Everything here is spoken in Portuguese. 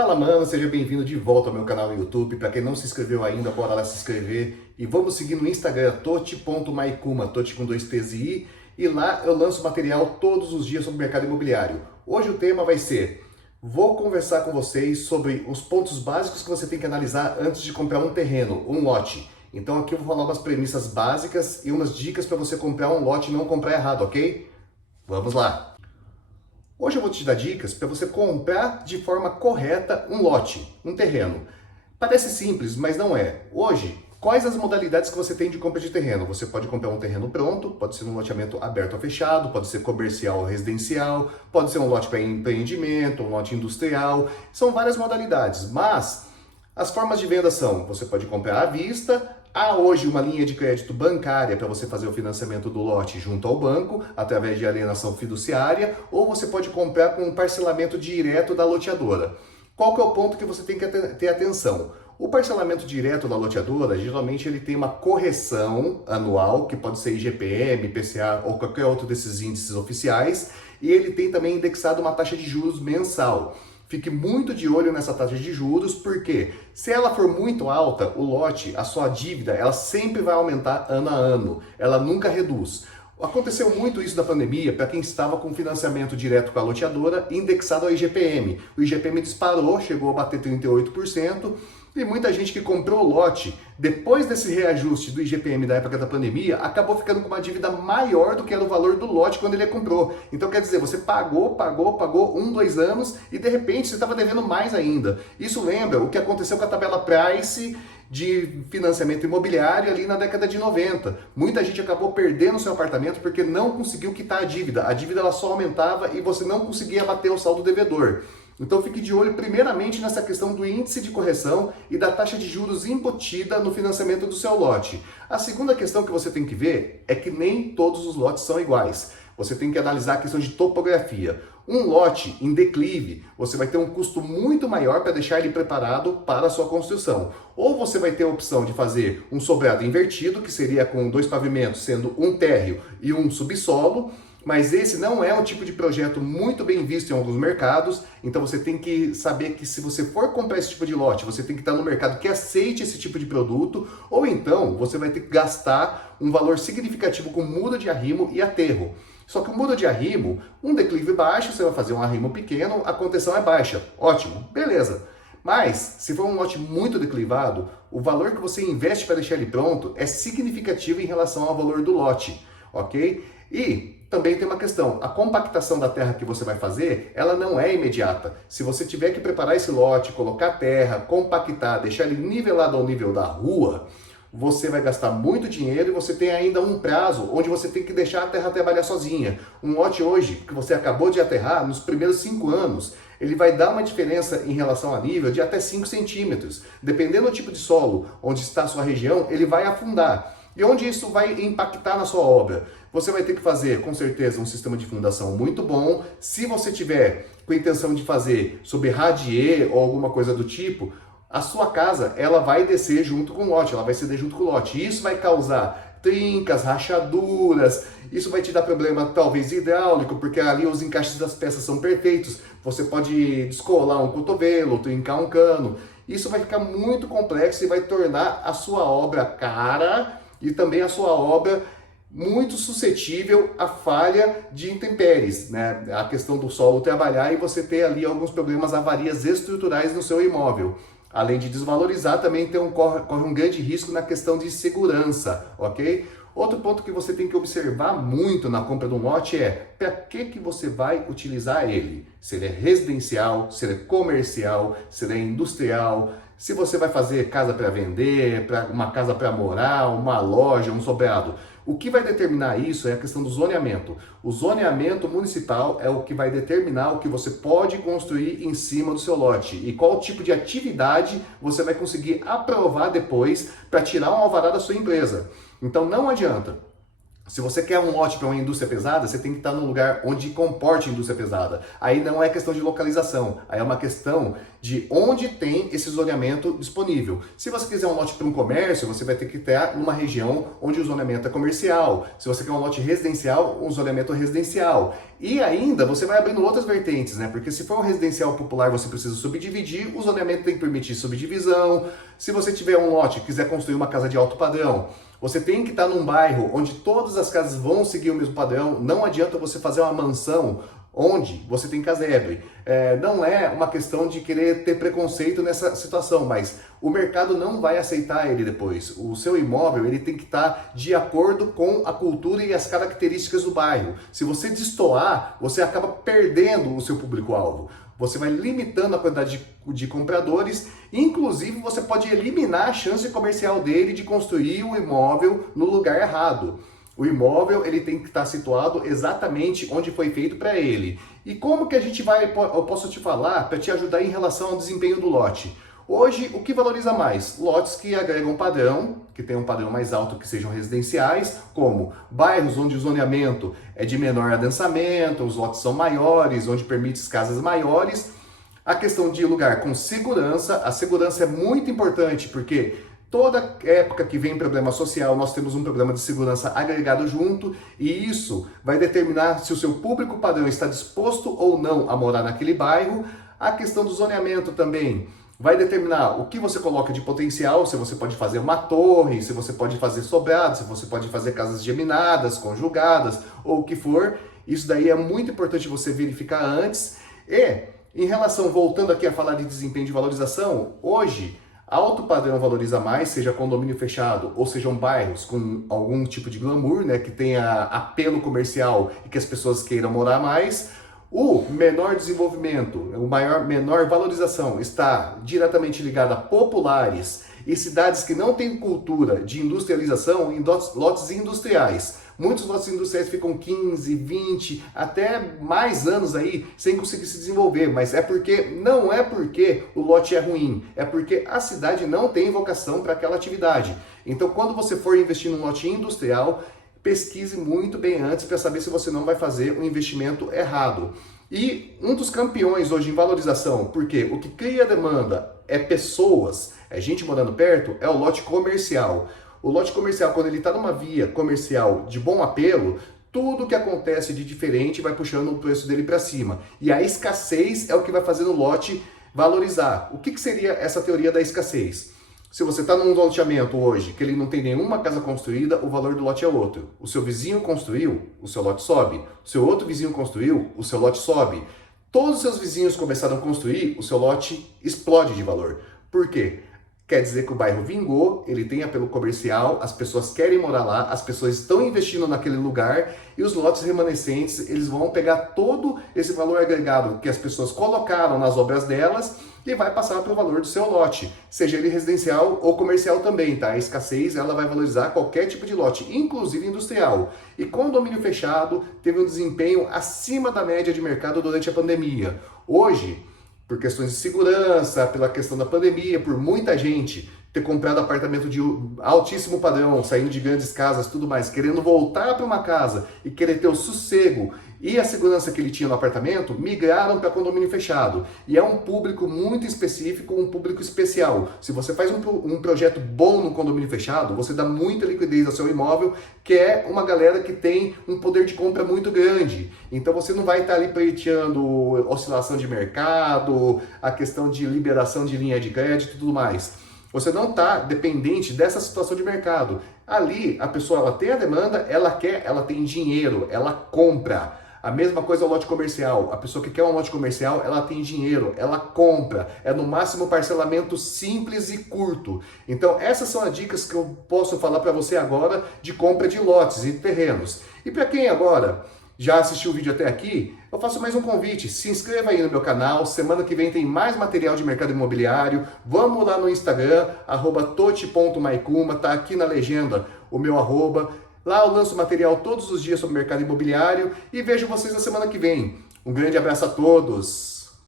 Fala, mano, seja bem-vindo de volta ao meu canal no YouTube. Para quem não se inscreveu ainda, bora lá se inscrever. E vamos seguir no Instagram, toti.maikuma, toti com 2 T's e I. E lá eu lanço material todos os dias sobre o mercado imobiliário. Hoje o tema vai ser: vou conversar com vocês sobre os pontos básicos que você tem que analisar antes de comprar um terreno, um lote. Então aqui eu vou falar umas premissas básicas e umas dicas para você comprar um lote e não comprar errado, ok? Vamos lá! Hoje eu vou te dar dicas para você comprar de forma correta um lote, um terreno. Parece simples, mas não é. Hoje, quais as modalidades que você tem de compra de terreno? Você pode comprar um terreno pronto, pode ser um loteamento aberto ou fechado, pode ser comercial ou residencial, pode ser um lote para empreendimento, um lote industrial. São várias modalidades, mas as formas de venda são: você pode comprar à vista. Há hoje uma linha de crédito bancária para você fazer o financiamento do lote junto ao banco, através de alienação fiduciária, ou você pode comprar com um parcelamento direto da loteadora. Qual que é o ponto que você tem que ter atenção? O parcelamento direto da loteadora, geralmente ele tem uma correção anual, que pode ser IGPM, IPCA ou qualquer outro desses índices oficiais, e ele tem também indexado uma taxa de juros mensal. Fique muito de olho nessa taxa de juros, porque se ela for muito alta, o lote, a sua dívida, ela sempre vai aumentar ano a ano, ela nunca reduz. Aconteceu muito isso da pandemia para quem estava com financiamento direto com a loteadora indexado ao IGPM. O IGPM disparou, chegou a bater 38%, e muita gente que comprou o lote depois desse reajuste do IGPM da época da pandemia acabou ficando com uma dívida maior do que era o valor do lote quando ele comprou. Então quer dizer, você pagou 1, 2 anos e de repente você estava devendo mais ainda. Isso lembra o que aconteceu com a tabela Price de financiamento imobiliário ali na década de 90. Muita gente acabou perdendo seu apartamento porque não conseguiu quitar a dívida. A dívida ela só aumentava e você não conseguia bater o saldo devedor. Então fique de olho primeiramente nessa questão do índice de correção e da taxa de juros embutida no financiamento do seu lote. A segunda questão que você tem que ver é que nem todos os lotes são iguais. Você tem que analisar a questão de topografia. Um lote em declive, você vai ter um custo muito maior para deixar ele preparado para a sua construção. Ou você vai ter a opção de fazer um sobrado invertido, que seria com 2 pavimentos, sendo um térreo e um subsolo, mas esse não é um tipo de projeto muito bem visto em alguns mercados, então você tem que saber que se você for comprar esse tipo de lote, você tem que estar no mercado que aceite esse tipo de produto, ou então você vai ter que gastar um valor significativo com muro de arrimo e aterro. Só que o muro de arrimo, um declive baixo, você vai fazer um arrimo pequeno, a contenção é baixa. Ótimo, beleza. Mas, se for um lote muito declivado, o valor que você investe para deixar ele pronto é significativo em relação ao valor do lote, ok? E também tem uma questão: a compactação da terra que você vai fazer, ela não é imediata. Se você tiver que preparar esse lote, colocar terra, compactar, deixar ele nivelado ao nível da rua, você vai gastar muito dinheiro e você tem ainda um prazo onde você tem que deixar a terra trabalhar sozinha. Um lote hoje, que você acabou de aterrar, nos primeiros 5 anos, ele vai dar uma diferença em relação a nível de até 5 centímetros. Dependendo do tipo de solo, onde está a sua região, ele vai afundar. E onde isso vai impactar na sua obra? Você vai ter que fazer, com certeza, um sistema de fundação muito bom. Se você tiver com a intenção de fazer sobre radier ou alguma coisa do tipo, a sua casa ela vai descer junto com o lote, ela vai ceder junto com o lote. Isso vai causar trincas, rachaduras, isso vai te dar problema talvez hidráulico, porque ali os encaixes das peças são perfeitos. Você pode descolar um cotovelo, trincar um cano. Isso vai ficar muito complexo e vai tornar a sua obra cara e também a sua obra muito suscetível à falha de intempéries, né? A questão do solo trabalhar e você ter ali alguns problemas, avarias estruturais no seu imóvel. Além de desvalorizar, também corre um grande risco na questão de segurança, ok? Outro ponto que você tem que observar muito na compra de um lote é para que você vai utilizar ele. Se ele é residencial, se ele é comercial, se ele é industrial, se você vai fazer casa para vender, uma casa para morar, uma loja, um sobrado. O que vai determinar isso é a questão do zoneamento. O zoneamento municipal é o que vai determinar o que você pode construir em cima do seu lote e qual tipo de atividade você vai conseguir aprovar depois para tirar um alvará da sua empresa. Então não adianta Se você quer um lote para uma indústria pesada, você tem que estar num lugar onde comporte indústria pesada. Aí não é questão de localização, aí é uma questão de onde tem esse zoneamento disponível. Se você quiser um lote para um comércio, você vai ter que estar numa região onde o zoneamento é comercial. Se você quer um lote residencial, um zoneamento residencial. E ainda você vai abrindo outras vertentes, né? Porque se for um residencial popular, você precisa subdividir, o zoneamento tem que permitir subdivisão. Se você tiver um lote e quiser construir uma casa de alto padrão, você tem que estar num bairro onde todas as casas vão seguir o mesmo padrão. Não adianta você fazer uma mansão onde você tem casebre. Não é uma questão de querer ter preconceito nessa situação, mas o mercado não vai aceitar ele depois. O seu imóvel ele tem que estar de acordo com a cultura e as características do bairro. Se você destoar, você acaba perdendo o seu público-alvo. Você vai limitando a quantidade de compradores, inclusive você pode eliminar a chance comercial dele de construir o imóvel no lugar errado. O imóvel ele tem que estar situado exatamente onde foi feito para ele. E como que eu posso te falar para te ajudar em relação ao desempenho do lote? Hoje, o que valoriza mais? Lotes que agregam padrão, que tem um padrão mais alto, que sejam residenciais, como bairros onde o zoneamento é de menor adensamento, os lotes são maiores, onde permite casas maiores. A questão de lugar com segurança, a segurança é muito importante, porque toda época que vem problema social, nós temos um problema de segurança agregado junto, e isso vai determinar se o seu público padrão está disposto ou não a morar naquele bairro. A questão do zoneamento também vai determinar o que você coloca de potencial, se você pode fazer uma torre, se você pode fazer sobrado, se você pode fazer casas geminadas, conjugadas, ou o que for. Isso daí é muito importante você verificar antes. E, em relação, voltando aqui a falar de desempenho de valorização, hoje, alto padrão valoriza mais, seja condomínio fechado ou sejam bairros com algum tipo de glamour, né, que tenha apelo comercial e que as pessoas queiram morar mais. O menor desenvolvimento, menor valorização está diretamente ligado a populares e cidades que não têm cultura de industrialização em lotes industriais. Muitos lotes industriais ficam 15, 20, até mais anos aí sem conseguir se desenvolver, mas não é porque o lote é ruim, é porque a cidade não tem vocação para aquela atividade. Então, quando você for investir num lote industrial, pesquise muito bem antes para saber se você não vai fazer um investimento errado. E um dos campeões hoje em valorização, porque o que cria demanda é pessoas, é gente morando perto, é o lote comercial. O lote comercial, quando ele está numa via comercial de bom apelo, tudo que acontece de diferente vai puxando o preço dele para cima. E a escassez é o que vai fazer o lote valorizar. O que seria essa teoria da escassez? Se você está num loteamento hoje que ele não tem nenhuma casa construída, o valor do lote é outro. O seu vizinho construiu, o seu lote sobe. O seu outro vizinho construiu, o seu lote sobe. Todos os seus vizinhos começaram a construir, o seu lote explode de valor. Por quê? Quer dizer que o bairro vingou, ele tem apelo comercial, as pessoas querem morar lá, as pessoas estão investindo naquele lugar e os lotes remanescentes, eles vão pegar todo esse valor agregado que as pessoas colocaram nas obras delas e vai passar para o valor do seu lote, seja ele residencial ou comercial também, tá? A escassez, ela vai valorizar qualquer tipo de lote, inclusive industrial. E condomínio fechado teve um desempenho acima da média de mercado durante a pandemia. Hoje, por questões de segurança, pela questão da pandemia, por muita gente ter comprado apartamento de altíssimo padrão, saindo de grandes casas, tudo mais, querendo voltar para uma casa e querer ter o sossego e a segurança que ele tinha no apartamento, migraram para condomínio fechado. E é um público muito específico, um público especial. Se você faz um projeto bom no condomínio fechado, você dá muita liquidez ao seu imóvel, que é uma galera que tem um poder de compra muito grande. Então você não vai estar ali pleiteando oscilação de mercado, a questão de liberação de linha de crédito e tudo mais. Você não está dependente dessa situação de mercado. Ali, a pessoa ela tem a demanda, ela quer, ela tem dinheiro, ela compra. A mesma coisa ao lote comercial. A pessoa que quer um lote comercial, ela tem dinheiro, ela compra. É no máximo parcelamento simples e curto. Então, essas são as dicas que eu posso falar para você agora de compra de lotes e terrenos. E para quem agora já assistiu o vídeo até aqui, eu faço mais um convite. Se inscreva aí no meu canal. Semana que vem tem mais material de mercado imobiliário. Vamos lá no Instagram, @toti.maicuma. Tá aqui na legenda o meu arroba. Lá eu lanço material todos os dias sobre mercado imobiliário e vejo vocês na semana que vem. Um grande abraço a todos!